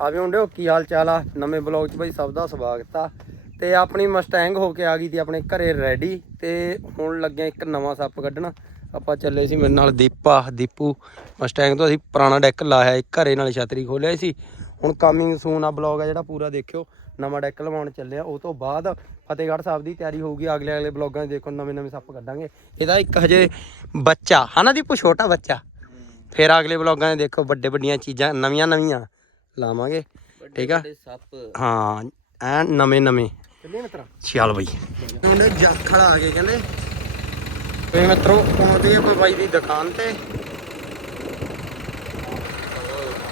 ਆਵੇ ਮੁੰਡਿਓ ਕੀ ਹਾਲ ਚਾਲ ਆ? ਨਵੇਂ ਬਲੌਗ 'ਚ ਬਈ ਸਭ ਦਾ ਸਵਾਗਤ ਆ। ਤੇ ਆਪਣੀ ਮਸਟੈਂਗ ਹੋ ਕੇ ਆ ਗਈ ਤੀ ਆਪਣੇ ਘਰੇ ਰੈਡੀ ਤੇ ਹੁਣ ਲੱਗਿਆ ਇੱਕ ਨਵਾਂ ਸੱਪ ਕੱਢਣ। ਆਪਾਂ ਚੱਲੇ ਸੀ ਮੇਰੇ ਨਾਲ ਦੀਪਾ, ਦੀਪੂ। ਮਸਟੈਂਗ ਤੋਂ ਅਸੀਂ ਪੁਰਾਣਾ ਡੈਕ ਲਾਇਆ ਇੱਕ ਘਰੇ ਨਾਲ ਛਤਰੀ ਖੋਲਿਆ ਸੀ। ਹੁਣ ਕਮਿੰਗ ਸੂਨ ਆ ਬਲੌਗ ਆ ਜਿਹੜਾ, ਪੂਰਾ ਦੇਖਿਓ। ਨਵਾਂ ਡੈਕ ਲਵਾਉਣ ਚੱਲੇ ਆ ਉਹ ਤੋਂ ਬਾਅਦ ਫਤਿਹਗੜ੍ਹ ਸਾਹਿਬ ਦੀ ਤਿਆਰੀ ਹੋਊਗੀ। ਅਗਲੇ ਅਗਲੇ ਬਲੌਗਾਂ 'ਚ ਦੇਖੋ ਨਵੇਂ ਨਵੇਂ ਸੱਪ ਕੱਢਾਂਗੇ। ਇਹਦਾ ਇੱਕ ਹਜੇ ਬੱਚਾ, ਹਨਾ ਦੀਪੂ? ਛੋਟਾ ਬੱਚਾ। ਫਿਰ ਅਗਲੇ ਬਲੌਗਾਂ 'ਚ ਦੇਖੋ ਵੱਡੇ ਵੱਡੀਆਂ ਚੀਜ਼ਾਂ ਨਵੀਆਂ ਨਵੀਆਂ ਲਾਵਾਂਗੇ ਠੀਕ ਆ? ਹਾਂ ਐ ਨਵੇਂ ਨਵੇਂ। ਚੱਲੇ ਮਿੱਤਰਾ? ਚੱਲ ਬਈ। ਉਹਨੇ ਜਾਖੜ ਆ ਗਏ ਕਹਿੰਦੇ। ਤੇ ਮਿੱਤਰੋ ਪਹੁੰਚੇ ਆਪਾਂ ਬਾਈ ਦੀ ਦੁਕਾਨ ਤੇ।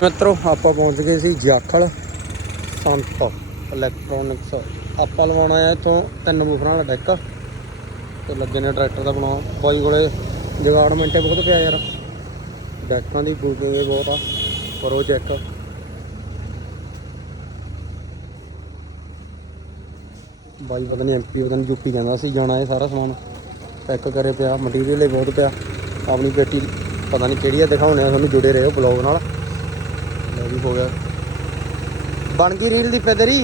ਮਿੱਤਰੋ ਆਪਾਂ ਪਹੁੰਚ ਗਏ ਸੀ ਜਾਖਲ ਸੰਤ ਇਲੈਕਟ੍ਰੋਨਿਕਸ ਆਪਾਂ ਲਵਾਉਣਾ ਆ ਇਥੋਂ ਤਿੰਨ ਬੂਫਰਾਂ ਵਾਲਾ ਡੈਕ। ਤੇ ਲੱਗੇ ਨੇ ਟਰੈਕਟਰ ਦਾ ਬਣਾ ਬਾਈ ਕੋਲੇ ਜਗਾੜਮੈਂਟੇ ਬਹੁਤ ਪਿਆ ਯਾਰ। ਡੈਕਾਂ ਦੀ ਬੂਕਿੰਗ ਵੀ ਬਹੁਤ ਆ ਕਰੋ ਚੈੱਕ ਬਾਈ ਪਤਾ ਨਹੀਂ ਐਮਪੀ ਪਤਾ ਨਹੀਂ ਯੂਪੀ ਜਾਂਦਾ ਸੀ ਜਾਣਾ ਇਹ ਸਾਰਾ ਸਮਾਨ। ਪੈਕ ਕਰੇ ਪਿਆ ਮਟੀਰੀਅਲ ਹੀ ਬਹੁਤ ਪਿਆ। ਆਪਣੀ ਪੇਟੀ ਪਤਾ ਨਹੀਂ ਕਿਹੜੀ ਆ ਦਿਖਾਉਣੇ ਆ ਤੁਹਾਨੂੰ ਜੁੜੇ ਰਹੋ ਬਲੌਗ ਨਾਲ। ਲੈ ਵੀ ਹੋ ਗਿਆ। ਬਣ ਗਈ ਰੀਲ ਦੀ ਫੇਦਰੀ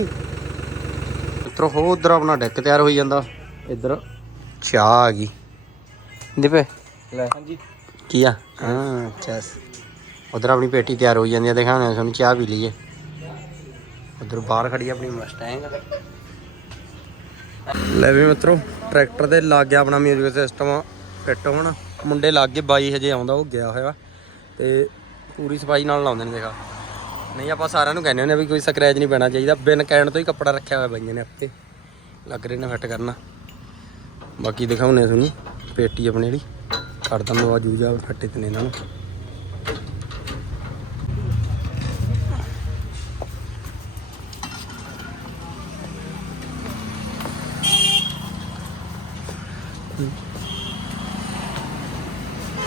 ਮਿੱਤਰੋ ਹੋ ਉਧਰ ਆਪਣਾ ਡੈਕ ਤਿਆਰ ਹੋਈ ਜਾਂਦਾ। ਇੱਧਰ ਚਾਹ ਆ ਗਈ। ਦੀਪੇ ਲੈ ਹਾਂਜੀ। ਕੀ ਆ? ਹਾਂ ਚੈਸ ਉਧਰ ਆਪਣੀ ਪੇਟੀ ਤਿਆਰ ਹੋਈ ਜਾਂਦੀ ਆ ਦਿਖਾਉਣੇ ਆ ਤੁਹਾਨੂੰ ਚਾਹ ਪੀ ਲਈਏ। ਉਧਰ ਬਾਹਰ ਖੜੀ ਆਪਣੀ ਮਸਟੈਂਗ ਲੈ ਵੀ ਮਿੱਤਰੋ, ਟਰੈਕਟਰ ਦੇ ਲੱਗ ਗਿਆ ਆਪਣਾ ਮਿਊਜ਼ਿਕ ਸਿਸਟਮ ਫਿੱਟ ਹੋਣ। ਮੁੰਡੇ ਲੱਗ ਗਏ, ਬਾਈ ਹਜੇ ਆਉਂਦਾ, ਉਹ ਗਿਆ ਹੋਇਆ। ਤੇ ਪੂਰੀ ਸਫ਼ਾਈ ਨਾਲ ਲਾਉਂਦੇ ਨੇ, ਦੇਖਾ। ਨਹੀਂ, ਆਪਾਂ ਸਾਰਿਆਂ ਨੂੰ ਕਹਿੰਦੇ ਹੁੰਦੇ ਆ ਵੀ ਕੋਈ ਸਕ੍ਰੈਚ ਨਹੀਂ ਪੈਣਾ ਚਾਹੀਦਾ। ਬਿਨ ਕਹਿਣ ਤੋਂ ਹੀ ਕੱਪੜਾ ਰੱਖਿਆ ਹੋਇਆ ਬਾਈਆਂ ਨੇ ਆਪੇ ਲੱਗ ਰਹੇ ਨੇ ਫਿੱਟ ਕਰਨਾ। ਬਾਕੀ ਦਿਖਾਉਣੇ ਆ ਤੁਹਾਨੂੰ, ਪੇਟੀ ਆਪਣੀ ਜਿਹੜੀ। ਕੱਢਦਾ ਮੈਂ ਆਜੂ ਜਾ ਫੱਟੇ ਤੇ ਨੇ ਇਹਨਾਂ ਨੂੰ।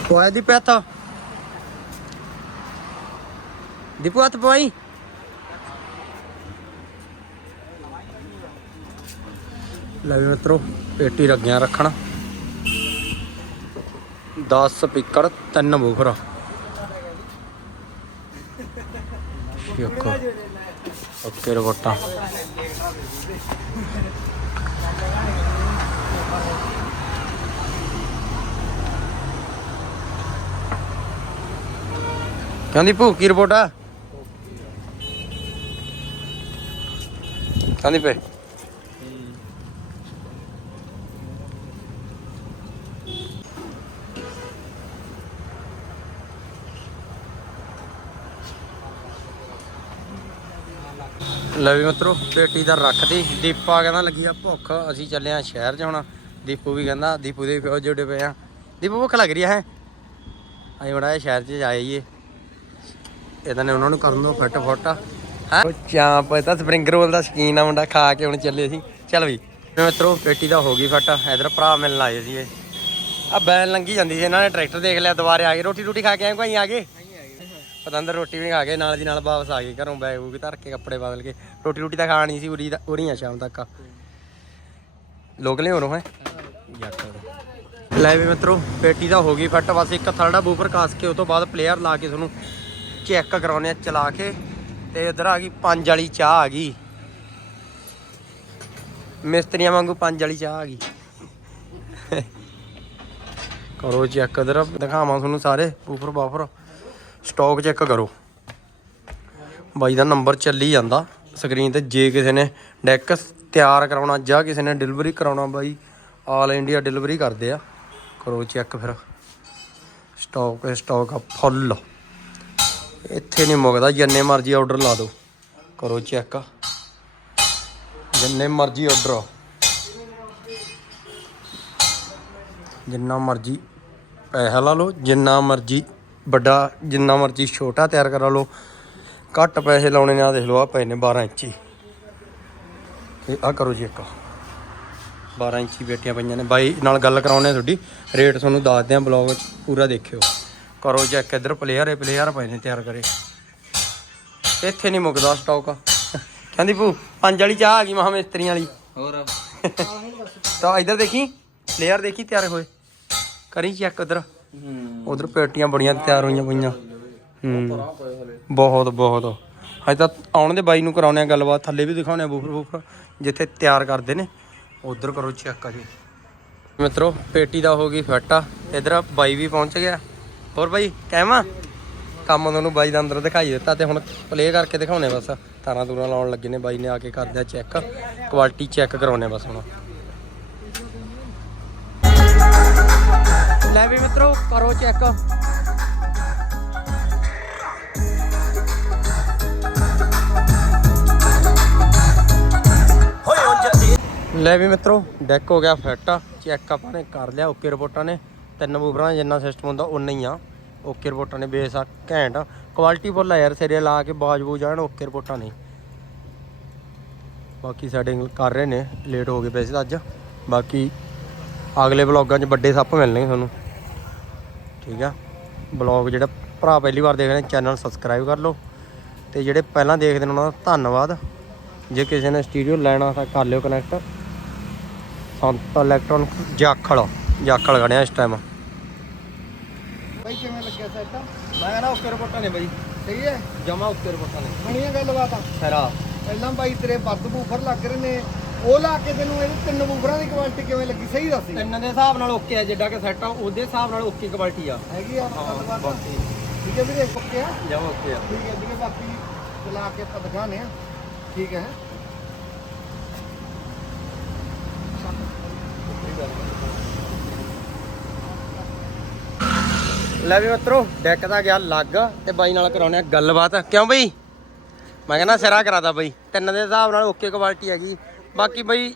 ਪੋਇਆ ਦੀ ਪੈਤਾ ਦੀਪੂ ਹੱਥ ਲੈ ਮਿੱਤਰੋ, ਪੇਟੀ ਲੱਗਿਆ ਰੱਖਣ। 10 ਸਪੀਕਰ, ਤਿੰਨ ਬੂਫਰ ਓਕੇ ਰਗੋਟਾ ਕਹਿੰਦੀ ਭੂ ਕੀ ਰਿਪੋਰਟ ਆ ਕਹਿੰਦੀ ਪੇ ਲੈ ਵੀ ਮਿੱਤਰੋ, ਪੇਟੀ ਦਾ ਰੱਖਦੀ ਦੀਪਾ ਕਹਿੰਦਾ ਲੱਗੀ ਆ ਭੁੱਖ। ਅਸੀਂ ਚੱਲੇ ਆ ਸ਼ਹਿਰ 'ਚ ਹੁਣ। ਦੀਪੂ ਵੀ ਕਹਿੰਦਾ, ਦੀਪੂ ਦੇ ਪਿਓ ਜੁੜੇ ਪਏ ਆ। ਦੀਪੂ, ਭੁੱਖ ਲੱਗ ਰਹੀ ਹੈ? ਅਸੀਂ ਬੜਾ ਜਿਹਾ ਸ਼ਹਿਰ 'ਚ ਜਾਈਏ ਇਹਦਾ ਨੇ ਉਹਨਾਂ ਨੂੰ ਕਰਨ ਦੋ ਫਿੱਟ ਫੁੱਟ। ਹੈ? ਚਾਂਪ, ਇਹ ਤਾਂ ਸਪਰਿੰਗ ਰੋਲ ਦਾ ਸ਼ਕੀਨ ਆ ਮੁੰਡਾ, ਖਾ ਕੇ ਹੁਣ ਚੱਲੇ ਸੀ ਚੱਲ ਵੀ। ਮਿੱਤਰੋ, ਪੇਟੀ ਦਾ ਹੋ ਗਈ ਫਟ। ਇਧਰ ਭਰਾ ਮਿਲਣ ਆਏ ਸੀ ਇਹ ਆ ਬੈਨ ਲੰਗੀ ਜਾਂਦੀ ਸੀ ਇਹਨਾਂ ਨੇ, ਟਰੈਕਟਰ ਦੇਖ ਲਿਆ ਦੁਬਾਰੇ ਆ ਗਏ। ਰੋਟੀ ਰੋਟੀ ਖਾ ਕੇ ਆਏ ਕੋਈ ਆ ਗਏ? ਪਤੰਦਰ ਰੋਟੀ ਵੀ ਖਾ ਕੇ ਨਾਲ ਦੀ ਨਾਲ ਵਾਪਸ ਆ ਗਏ, ਘਰੋਂ ਬੈਗ ਬੂਗ ਧਰ ਕੇ ਕੱਪੜੇ ਬਦਲ ਕੇ। ਰੋਟੀ ਰੋਟੀ ਤਾਂ ਖਾਣੀ ਸੀ, ਉਰੀ ਦਾ ਉਰੀਆਂ ਸ਼ਾਮ ਤੱਕ ਲੋਕ ਲਿਓ ਰੋ ਹੈ? ਲੈ ਵੀ ਮਿੱਤਰੋ, ਪੇਟੀ ਦਾ ਹੋ ਗਈ ਫਟ। ਬਸ ਇੱਕ ਥਰਡਾ ਬੂਫਰ ਕਾਸ ਕੇ, ਉਹ ਤੋਂ ਬਾਅਦ ਪਲੇਅਰ ਲਾ ਕੇ ਤੁਹਾਨੂੰ ਚੈੱਕ ਕਰਾਉਣੇ ਆ ਚਲਾ ਕੇ, ਤੇ ਉਧਰ ਆ ਗਈ, ਪੰਜ ਵਾਲੀ ਚਾਹ ਆ ਗਈ। ਮਿਸਤਰੀਆਂ ਵਾਂਗੂ ਪੰਜ ਵਾਲੀ ਚਾਹ ਆ ਗਈ। ਕਰੋ ਚੈੱਕ ਇਧਰ, ਦਿਖਾਵਾਂ ਤੁਹਾਨੂੰ ਸਾਰੇ ਬੂਫਰ ਬਾਫਰ ਸਟਾਕ ਚੈੱਕ ਕਰੋ। ਬਾਈ ਦਾ ਨੰਬਰ ਚੱਲੀ ਜਾਂਦਾ, ਸਕਰੀਨ ਤੇ ਜੇ ਕਿਸੇ ਨੇ ਡੈਕ ਤਿਆਰ ਕਰਾਉਣਾ, ਜਾਂ ਕਿਸੇ ਨੇ ਡਿਲੀਵਰੀ ਕਰਾਉਣਾ ਬਾਈ, ਆਲ ਇੰਡੀਆ ਡਿਲੀਵਰੀ ਕਰਦੇ ਆ। ਕਰੋ ਚੈੱਕ ਫਿਰ। ਸਟਾਕ ਸਟਾਕ ਆ ਫੁੱਲ। ਇੱਥੇ ਨਹੀਂ ਮੁੱਕਦਾ, ਜਿੰਨੇ ਮਰਜ਼ੀ ਆਰਡਰ ਲਾ ਦਿਓ। ਕਰੋ ਚੈੱਕ ਜਿੰਨੇ ਮਰਜ਼ੀ ਆਰਡਰ ਜਿੰਨਾ ਮਰਜ਼ੀ ਪੈਸਾ ਲਾ ਲਓ, ਜਿੰਨਾ ਮਰਜ਼ੀ ਵੱਡਾ, ਜਿੰਨਾ ਮਰਜ਼ੀ ਛੋਟਾ ਤਿਆਰ ਕਰਾ ਲਓ। ਘੱਟ ਪੈਸੇ ਲਾਉਣੇ ਨੇ ਆ ਦੇਖ ਲਓ ਆ ਪਏ ਨੇ 12 ਇੰਚੀ। ਤੇ ਆ ਕਰੋ ਜੀ ਇੱਕ। 12 ਇੰਚੀ ਬੇਟੀਆਂ ਪਈਆਂ ਨੇ। ਬਾਈ, ਨਾਲ ਗੱਲ ਕਰਾਉਣੇ ਆ ਤੁਹਾਡੀ। ਰੇਟ ਤੁਹਾਨੂੰ ਦੱਸਦੇ ਆ ਬਲੌਗ ਵਿੱਚ ਪੂਰਾ ਦੇਖਿਓ। ਕਰੋ ਚੈੱਕ ਇੱਧਰ ਪਲੇਅਰ ਹੈ ਪਲੇਅਰ ਪਏ ਨੇ ਤਿਆਰ ਕਰੇ। ਇੱਥੇ ਨਹੀਂ ਮੁੱਕਦਾ ਸਟਾਕ ਕਹਿੰਦੀ ਭੂ ਪੰਜ ਵਾਲੀ ਚਾਹ ਆ ਗਈ ਮਹਾ ਮਿਸਤਰੀਆਂ ਵਾਲੀ। ਹੋਰ? ਤਾਂ ਇੱਧਰ ਦੇਖੀ ਪਲੇਅਰ ਦੇਖੀ ਤਿਆਰ ਹੋਏ। ਕਰੀ ਚੈੱਕ ਉਧਰ। ਉਧਰ ਪੇਟੀਆਂ ਬੜੀਆਂ ਤਿਆਰ ਹੋਈਆਂ ਪਈਆਂ। ਹੂੰ। ਬਹੁਤ ਬਹੁਤ। ਹਜੇ ਤਾਂ ਆਉਣ ਦੇ ਬਾਈ ਨੂੰ ਕਰਾਉਣੇ ਆ ਗੱਲਬਾਤ ਥੱਲੇ ਵੀ ਦਿਖਾਉਣੇ ਆ ਬੂਫਰ ਬੂਫਰ ਜਿੱਥੇ ਤਿਆਰ ਕਰਦੇ ਨੇ। ਉਧਰ ਕਰੋ ਚੈੱਕ ਆ ਜੀ ਮਿੱਤਰੋ ਪੇਟੀ ਦਾ ਹੋ ਗਈ ਫਿੱਟ ਇਧਰ ਬਾਈ ਵੀ ਪਹੁੰਚ ਗਿਆ। ਹੋਰ ਬਾਈ ਕਹਿਮਾ ਕੰਮ ਤੁਹਾਨੂੰ ਬਾਈ ਦਾ ਅੰਦਰ ਦਿਖਾਈ ਦਿੱਤਾ ਤੇ ਹੁਣ ਪਲੇ ਕਰਕੇ ਦਿਖਾਉਣੇ ਬਸ। ਤਾਰਾਂ ਤੂਰਾਂ ਲਾਉਣ ਲੱਗੇ ਨੇ ਬਾਈ ਨੇ ਆ ਕੇ ਕਰਦੇ ਆ ਚੈੱਕ ਕੁਆਲਿਟੀ ਚੈੱਕ ਕਰਾਉਣੇ ਬਸ ਹੁਣ। ਲੈ ਵੀ ਮਿੱਤਰੋ ਕਰੋ ਚੈੱਕ ਲੈ ਵੀ ਮਿੱਤਰੋ ਡੈਕ ਹੋ ਗਿਆ ਫਿੱਟ ਚੈੱਕ ਆਪਾਂ ਨੇ ਕਰ ਲਿਆ ਓਕੇ ਰਿਪੋਰਟਾਂ ਨੇ। ਤਿੰਨ ਬੂਫਰਾਂ ਜਿੰਨਾ ਸਿਸਟਮ ਹੁੰਦਾ ਉਨਾ ਹੀ ਆ। ਓਕੇ ਰਿਪੋਰਟਾਂ ਨੇ ਬੇਸ ਆ, ਘੈਂਟ ਕੁਆਲਿਟੀ ਫੁੱਲ ਆ ਯਾਰ ਸਿਰੇ ਲਾ ਕੇ ਬਾਜਬੂ ਜਾਣ ਓਕੇ ਰਿਪੋਰਟਾਂ ਨਹੀਂ ਬਾਕੀ ਸੈਟਿੰਗ ਕਰ ਰਹੇ ਨੇ ਲੇਟ ਹੋ ਗਏ ਪੈਸੇ ਤਾਂ ਅੱਜ। ਬਾਕੀ ਅਗਲੇ ਵਲੌਗਾਂ 'ਚ ਵੱਡੇ ਸੱਪ ਮਿਲਣਗੇ ਤੁਹਾਨੂੰ। ਠੀਕ ਆ? ਵਲੌਗ ਜਿਹੜਾ ਭਰਾ ਪਹਿਲੀ ਵਾਰ ਦੇਖ ਰਹੇ ਚੈਨਲ ਸਬਸਕ੍ਰਾਈਬ ਕਰ ਲਓ। ਤੇ ਜਿਹੜੇ ਪਹਿਲਾਂ ਦੇਖਦੇ ਨੇ ਉਹਨਾਂ ਦਾ ਧੰਨਵਾਦ। ਜੇ ਕਿਸੇ ਨੇ ਸਟੂਡੀਓ ਲੈਣਾ ਤਾਂ ਕਰ ਲਿਓ ਕਨੈਕਟ ਸੰਤ ਇਲੈਕਟ੍ਰੋਨਿਕ ਜਾਖਲ ਜਾਖਲ ਖੜਿਆ ਇਸ ਟਾਈਮ ਬਾਈ ਕਿਵੇਂ ਲੱਗਿਆ ਸੈੱਟ ਮੈਂ ਕਹਿੰਦਾ ਓਕੇ ਰਿਪੋਰਟਾਂ ਨੇ ਬਾਈ। ਸਹੀ ਹੈ? ਜਮਾ ਓਕੇ ਰਿਪੋਰਟਾਂ ਨੇ। ਬਣੀਆਂ ਗੱਲਬਾਤ ਆ। ਖਰਾ। ਪਹਿਲਾਂ ਬਾਈ ਤੇਰੇ ਵੱਧ ਬੂਫਰ ਲੱਗ ਰਹੇ ਨੇ। ਉਹ ਲਾ ਕੇ ਤੈਨੂੰ ਇਹਦੇ ਤਿੰਨ ਬੂਫਰਾਂ ਦੀ ਕੁਆਲਿਟੀ ਕਿਵੇਂ ਲੱਗੀ? ਸਹੀ ਦੱਸੀ। ਤਿੰਨ ਦੇ ਹਿਸਾਬ ਨਾਲ ਓਕੇ ਆ ਜਿੱਡਾ ਕਿ ਸੈੱਟ ਆ ਉਹਦੇ ਹਿਸਾਬ ਨਾਲ ਓਕੇ ਕੁਆਲਿਟੀ ਆ। ਹੈਗੀ ਆ ਗੱਲਬਾਤ ਠੀਕ ਹੈ ਵੀਰੇ ਓਕੇ ਆ? ਜਮਾ ਓਕੇ ਆ। ਠੀਕ ਹੈ ਵੀਰੇ ਬਾਕੀ ਚਲਾ ਕੇ ਆਪਾਂ ਦਿਖਾਣੇ ਆ ਠੀਕ ਹੈ। ਲੈ ਵੀ ਮਿੱਤਰੋ ਡੈਕ ਦਾ ਗਿਆ ਲੱਗ ਤੇ ਬਾਈ ਨਾਲ ਕਰਾਉਣੇ ਆ ਗੱਲਬਾਤ। ਕਿਉਂ ਬਈ? ਮੈਂ ਕਹਿੰਦਾ ਸਿਰਾ ਕਰਾਦਾ ਬਈ। ਤਿੰਨ ਦੇ ਹਿਸਾਬ ਨਾਲ ਓਕੇ ਕੁਆਲਿਟੀ ਹੈਗੀ। ਬਾਕੀ ਬਈ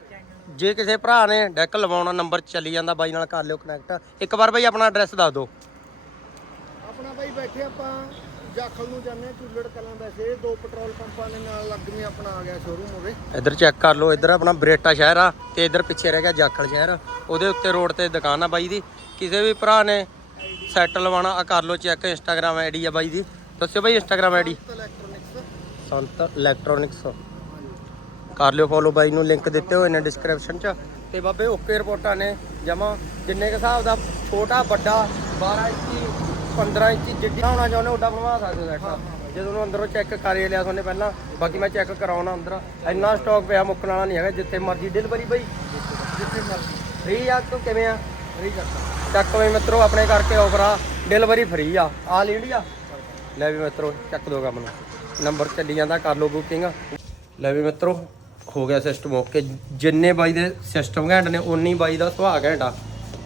ਜੇ ਕਿਸੇ ਭਰਾ ਨੇ ਡੈਕ ਲਵਾਉਣਾ ਨੰਬਰ ਚੱਲੀ ਜਾਂਦਾ ਬਾਈ ਨਾਲ ਕਰ ਲਿਓ ਕਨੈਕਟ ਇੱਕ ਵਾਰ ਬਈ ਆਪਣਾ ਐਡਰੈਸ ਦੱਸ ਦਿਓ। ਆਪਣਾ ਬਾਈ ਬੈਠੇ ਆਪਾਂ ਜਾਖਲ ਨੂੰ ਜਾਂਦੇ ਆ ਚੁੱਲੜ ਕਲਾਂ ਵੈਸੇ। ਦੋ ਪੈਟਰੋਲ ਪੰਪਾਂ ਦੇ ਨਾਲ ਲੱਗਵੇਂ ਆਪਣਾ ਆ ਗਿਆ ਸ਼ੋਰੂਮ ਹੋਵੇ ਇੱਧਰ ਚੈੱਕ ਕਰ ਲਓ ਇੱਧਰ ਆਪਣਾ ਬਰੇਟਾ ਸ਼ਹਿਰ ਆ ਤੇ ਇੱਧਰ ਪਿੱਛੇ ਰਹਿ ਗਿਆ ਜਾਖਲ ਸ਼ਹਿਰ। ਉਹਦੇ ਉੱਤੇ ਰੋਡ ਤੇ ਦੁਕਾਨ ਆ ਬਾਈ ਦੀ। ਕਿਸੇ ਵੀ ਭਰਾ ਨੇ ਸੈੱਟ ਲਵਾਉਣਾ ਆ ਕਰ ਲਓ ਚੈੱਕ ਇੰਸਟਾਗ੍ਰam ਆਈਡੀ ਆ ਬਾਈ ਦੀ। ਦੱਸਿਓ ਬਾਈ Instagram ID electronics Sant electronics ਕਰ ਲਿਓ ਫੋਲੋ ਬਾਈ ਨੂੰ ਲਿੰਕ ਦਿੱਤੇ ਹੋਏ ਨੇ ਡਿਸਕ੍ਰਿਪਸ਼ਨ 'ਚ। ਤੇ ਬਾਬੇ ਓਕੇ ਰਿਪੋਰਟਾਂ ਨੇ ਜਮਾ ਜਿੰਨੇ ਕੁ ਹਿਸਾਬ ਦਾ ਛੋਟਾ ਵੱਡਾ 12 ਇੰਚੀ 15 ਇੰਚੀ ਜਿੱਡਾ ਹੋਣਾ ਚਾਹੁੰਦੇ ਓਡਾ ਬਣਵਾ ਸਕਦੇ ਹੋ ਸੈੱਟ ਜਦੋਂ ਨੂੰ ਅੰਦਰੋਂ ਚੈੱਕ ਕਰ ਲਿਆ ਤੁਹਾਨੂੰ ਪਹਿਲਾਂ। ਬਾਕੀ ਮੈਂ ਚੈੱਕ ਕਰਾਉਣਾ ਅੰਦਰ। ਇੰਨਾ ਸਟਾਕ ਪਿਆ ਮੁੱਕਣ ਵਾਲਾ ਨਹੀਂ ਹੈਗਾ ਜਿੱਥੇ ਮਰਜ਼ੀ ਡਿਲੀਵਰੀ ਬਾਈ। ਜਿੱਥੇ ਮਰਜ਼ੀ। ਫ੍ਰੀ ਆ ਤੂੰ ਕਿਵੇਂ ਆ? ਫਰੀ ਕਰਦਾ ਚੱਕ ਵੀ ਮਿੱਤਰੋ, ਆਪਣੇ ਕਰਕੇ ਆਫਰ ਆ। ਡਿਲੀਵਰੀ ਫ੍ਰੀ ਆ। ਆਲ ਇੰਡੀਆ ਲੈ ਵੀ ਮਿੱਤਰੋ, ਚੱਕ ਦੋ ਕੰਮ ਨੂੰ। ਨੰਬਰ ਚੱਲੀ ਜਾਂਦਾ, ਕਰ ਲਓ ਬੁਕਿੰਗ ਲੈ ਵੀ ਮਿੱਤਰੋ, ਹੋ ਗਿਆ ਸਿਸਟਮ ਓਕੇ ਜਿੰਨੇ ਬਾਈ ਦੇ ਸਿਸਟਮ ਘੈਂਟ ਨੇ ਉਨੀ ਬਾਈ ਦਾ ਸੁਭਾਅ ਘੈਂਟ ਆ।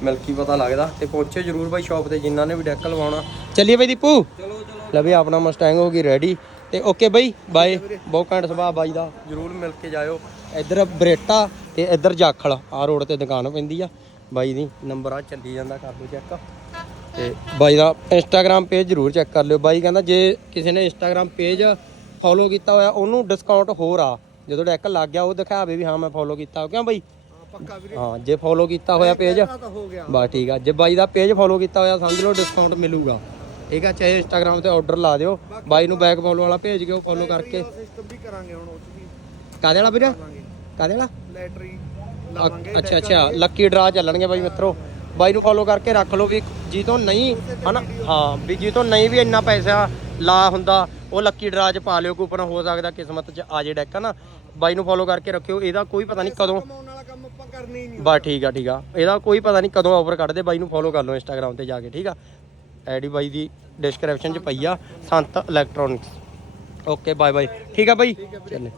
ਮਿਲਕੀ ਪਤਾ ਲੱਗਦਾ। ਤੇ ਪਹੁੰਚੇ ਜਰੂਰ ਬਾਈ ਸ਼ਾਪ ਤੇ, ਜਿਨ੍ਹਾਂ ਨੇ ਵੀ ਡੈਕ ਲਵਾਉਣਾ। ਚੱਲੀਏ ਬਾਈ ਦੀਪੂ। ਚਲੋ ਚਲੋ ਲੈ ਵੀ ਆਪਣਾ ਮਸਟੈਂਗ ਹੋ ਗਈ ਰੈਡੀ ਤੇ ਓਕੇ ਬਾਈ ਬਾਏ ਬਹੁਤ ਘੈਂਟ ਸੁਭਾਅ ਬਾਈ ਦਾ। ਜਰੂਰ ਮਿਲ ਕੇ ਜਾਇਓ। ਇੱਧਰ ਬਰੇਟਾ ਤੇ ਇੱਧਰ ਜਾਖਲ। ਆ ਰੋਡ ਤੇ ਦੁਕਾਨ ਪੈਂਦੀ ਆ। ਬਾਈ ਦੀ ਨੰਬਰ ਆ ਚੱਲੀ ਜਾਂਦਾ ਕਰ ਲਓ ਚੈੱਕ ਤੇ ਬਾਈ ਦਾ ਇੰਸਟਾਗ੍ਰam ਪੇਜ ਜਰੂਰ ਚੈੱਕ ਕਰ ਲਿਓ। ਬਾਈ ਕਹਿੰਦਾ ਜੇ ਕਿਸੇ ਨੇ ਇੰਸਟਾਗ੍ਰam ਪੇਜ ਫੋਲੋ ਕੀਤਾ ਹੋਇਆ ਉਹਨੂੰ ਡਿਸਕਾਊਂਟ ਹੋਰ ਆ। ਜਦੋਂ ਡੈਕ ਲੱਗ ਗਿਆ ਉਹ ਦਿਖਾਵੇ ਵੀ ਹਾਂ ਮੈਂ ਫੋਲੋ ਕੀਤਾ। ਕਿਉਂ ਬਾਈ? ਹਾਂ ਪੱਕਾ ਵੀਰੇ। ਹਾਂ ਜੇ ਫੋਲੋ ਕੀਤਾ ਹੋਇਆ ਪੇਜ ਬਸ ਠੀਕ ਆ। ਜੇ ਬਾਈ ਦਾ ਪੇਜ ਫੋਲੋ ਕੀਤਾ ਹੋਇਆ ਸਮਝ ਲਓ ਡਿਸਕਾਊਂਟ ਮਿਲੂਗਾ। ਠੀਕ ਆ ਚਾਹੇ ਇੰਸਟਾਗ੍ਰam ਤੇ ਆਰਡਰ ਲਾ ਦਿਓ। ਬਾਈ ਨੂੰ ਬੈਕ ਫੋਲੋ ਵਾਲਾ ਭੇਜ ਕੇ ਉਹ ਫੋਲੋ ਕਰਕੇ? ਸਿਸਟਮ ਵੀ ਕਰਾਂਗੇ ਹੁਣ ਉਹ 'ਚ ਵੀ ਕਾਦੇ ਵਾਲਾ ਵੀਰੇ? ਕਾਦੇ ਵਾਲਾ? ਲੈਟਰੀ ਅ- ਅੱਛਾ ਅੱਛਾ। ਲੱਕੀ ਡਰਾ ਚੱਲਣਗੇ ਬਾਈ ਮਿੱਤਰੋ। ਬਾਈ ਨੂੰ ਫੋਲੋ ਕਰਕੇ ਰੱਖ ਲਓ ਵੀ ਜੀ ਤੋਂ ਨਹੀਂ ਹਨਾ? ਹਾਂ ਵੀ ਜੀ ਤੋਂ ਨਹੀਂ ਵੀ ਇੰਨਾ ਪੈਸਾ ਲਾ ਹੁੰਦਾ ਉਹ ਲੱਕੀ ਡਰਾ 'ਚ ਪਾ ਲਿਓ ਕੂਪਨ ਹੋ ਸਕਦਾ ਕਿਸਮਤ 'ਚ ਆ ਜੇ ਡੈਕ ਨਾ ਬਾਈ ਨੂੰ ਫੋਲੋ ਕਰਕੇ ਰੱਖਿਓ ਇਹਦਾ ਕੋਈ ਪਤਾ ਨਹੀਂ ਕਦੋਂ ਕਮਾਉਣ ਵਾਲਾ ਕੰਮ ਆਪਾਂ ਕਰਨਾ ਹੀ ਨਹੀਂ ਬਸ ਠੀਕ ਆ ਠੀਕ ਆ। ਇਹਦਾ ਕੋਈ ਪਤਾ ਨਹੀਂ ਕਦੋਂ ਆਫਰ ਕੱਢਦੇ ਬਾਈ ਨੂੰ ਫੋਲੋ ਕਰ ਲਓ ਇੰਸਟਾਗ੍ਰam ਤੇ ਜਾ ਕੇ ਠੀਕ ਆ? ਆਈਡੀ ਬਾਈ ਦੀ ਡਿਸਕ੍ਰਿਪਸ਼ਨ 'ਚ ਪਈ ਆ ਸੰਤ ਇਲੈਕਟ੍ਰੋਨਿਕਸ ਓਕੇ ਬਾਏ ਬਾਏ ਠੀਕ ਆ ਬਾਈ। ਚੱਲੇ।